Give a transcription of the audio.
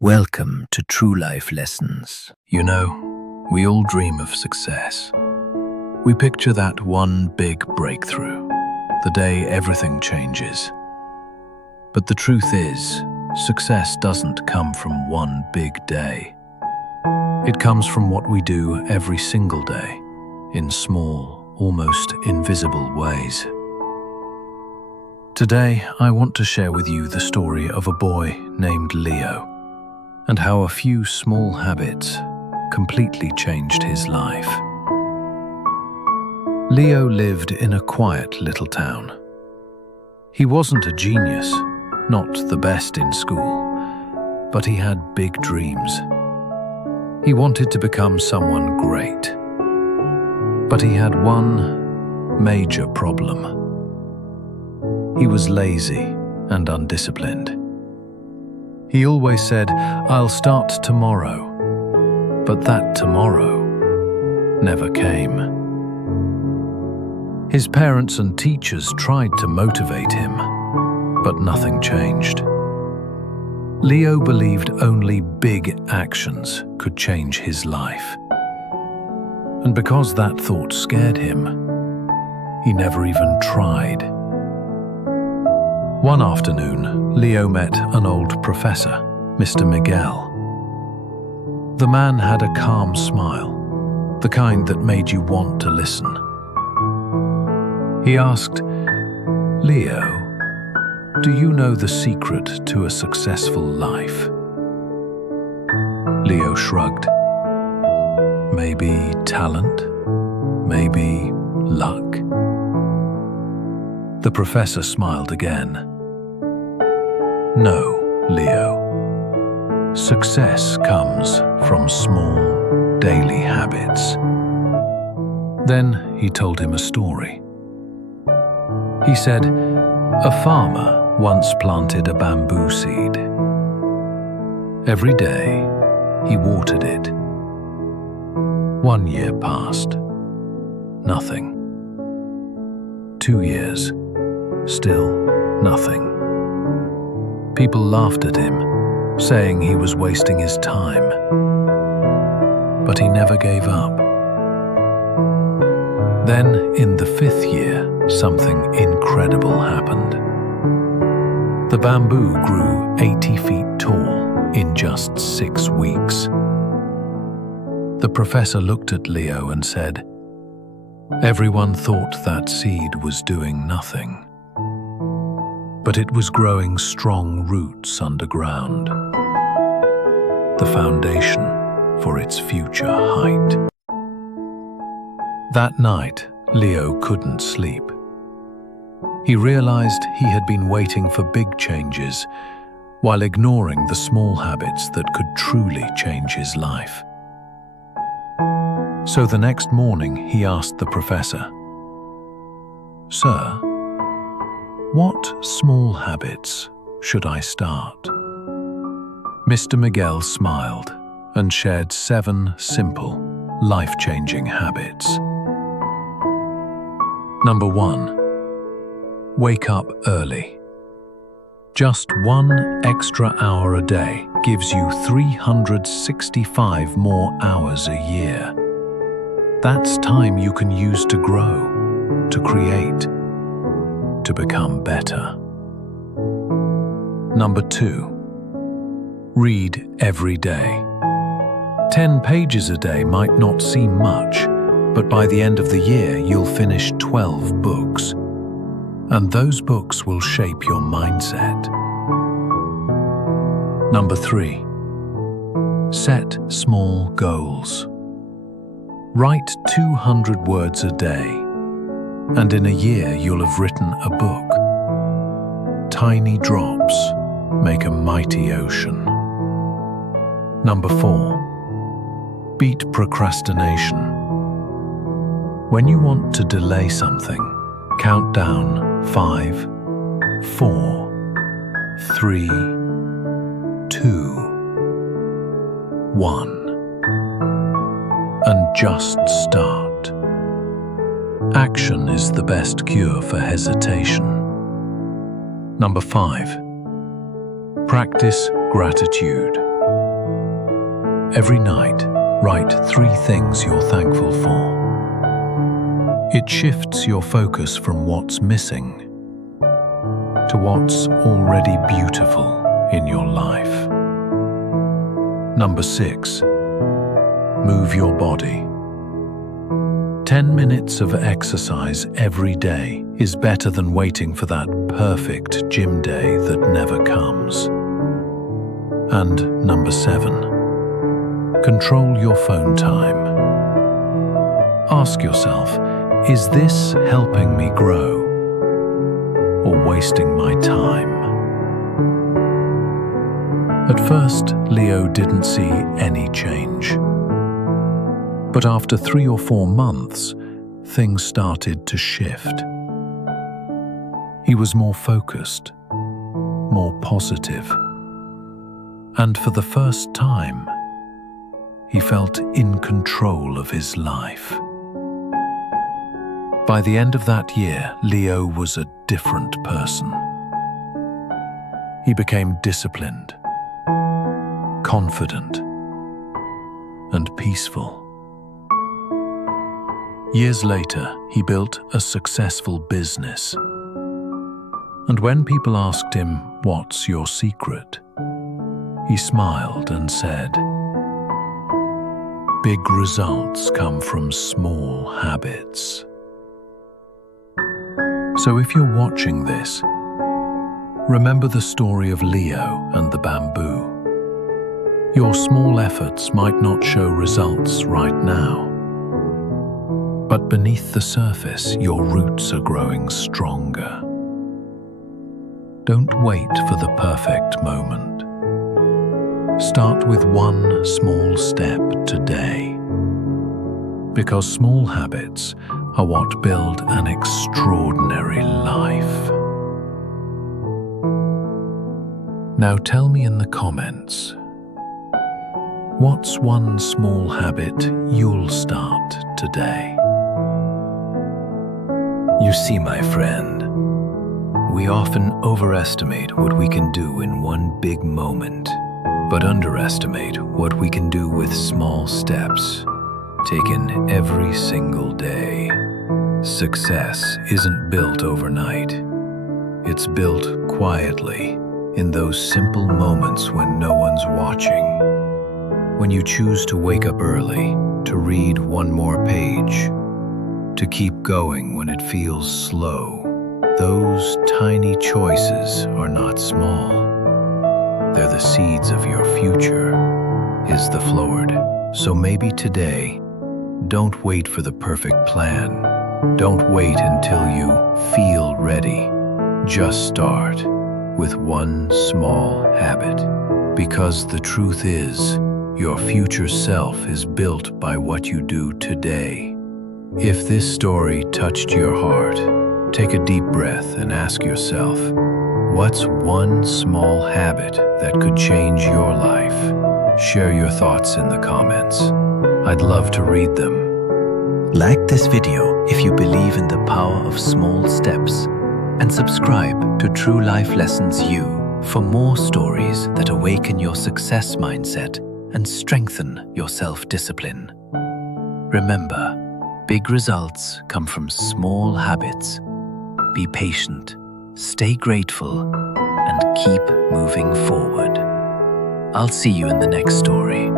Welcome to True Life Lessons. You know, we all dream of success. We picture that one big breakthrough, the day everything changes. But the truth is, success doesn't come from one big day. It comes from what we do every single day, in small, almost invisible ways. Today, I want to share with you the story of a boy named Leo, and how a few small habits completely changed his life. Leo lived in a quiet little town. He wasn't a genius, not the best in school, but he had big dreams. He wanted to become someone great. But he had one major problem. He was lazy and undisciplined. He always said, "I'll start tomorrow," but that tomorrow never came. His parents and teachers tried to motivate him, but nothing changed. Leo believed only big actions could change his life. And because that thought scared him, he never even tried. One afternoon, Leo met an old professor, Mr. Miguel. The man had a calm smile, the kind that made you want to listen. He asked, "Leo, do you know the secret to a successful life?" Leo shrugged. Maybe talent, maybe luck. The professor smiled again. "No, Leo. Success comes from small, daily habits." Then he told him a story. He said, a farmer once planted a bamboo seed. Every day, he watered it. 1 year passed. Nothing. 2 years. Still nothing. People laughed at him, saying he was wasting his time. But he never gave up. Then, in the 5th year, something incredible happened. The bamboo grew 80 feet tall in just 6 weeks. The professor looked at Leo and said, "Everyone thought that seed was doing nothing. But it was growing strong roots underground, the foundation for its future height." That night, Leo couldn't sleep. He realized he had been waiting for big changes while ignoring the small habits that could truly change his life. So the next morning, he asked the professor, "Sir, what small habits should I start?" Mr. Miguel smiled and shared 7 simple, life-changing habits. Number 1. Wake up early. Just 1 extra hour a day gives you 365 more hours a year. That's time you can use to grow, to create, to become better. Number 2. Read every day. 10 pages a day might not seem much, but by the end of the year you'll finish 12 books. And those books will shape your mindset. Number 3. Set small goals. Write 200 words a day, and in a year you'll have written a book. Tiny drops make a mighty ocean. Number 4. Beat procrastination. When you want to delay something, count down 5, 4, 3, 2, 1, and just start. Action is the best cure for hesitation. Number 5. Practice gratitude. Every night, write 3 things you're thankful for. It shifts your focus from what's missing to what's already beautiful in your life. Number 6. Move your body. 10 minutes of exercise every day is better than waiting for that perfect gym day that never comes. And number 7. Control your phone time. Ask yourself, is this helping me grow or wasting my time? At first, Leo didn't see any change. But after 3 or 4 months, things started to shift. He was more focused, more positive, and for the first time, he felt in control of his life. By the end of that year, Leo was a different person. He became disciplined, confident, and peaceful. Years later, he built a successful business. And when people asked him, "What's your secret?" he smiled and said, "Big results come from small habits." So if you're watching this, remember the story of Leo and the bamboo. Your small efforts might not show results right now, but beneath the surface, your roots are growing stronger. Don't wait for the perfect moment. Start with one small step today, because small habits are what build an extraordinary life. Now tell me in the comments, what's one small habit you'll start today? You see, my friend, we often overestimate what we can do in one big moment, but underestimate what we can do with small steps, taken every single day. Success isn't built overnight. It's built quietly in those simple moments when no one's watching. When you choose to wake up early, to read one more page, to keep going when it feels slow. Those tiny choices are not small. They're the seeds of your future, is the Floward. So maybe today, don't wait for the perfect plan. Don't wait until you feel ready. Just start with one small habit. Because the truth is, your future self is built by what you do today. If this story touched your heart, take a deep breath and ask yourself, what's one small habit that could change your life? Share your thoughts in the comments. I'd love to read them. Like this video if you believe in the power of small steps, and subscribe to True Life Lessons U for more stories that awaken your success mindset and strengthen your self-discipline. Remember, big results come from small habits. Be patient, stay grateful, and keep moving forward. I'll see you in the next story.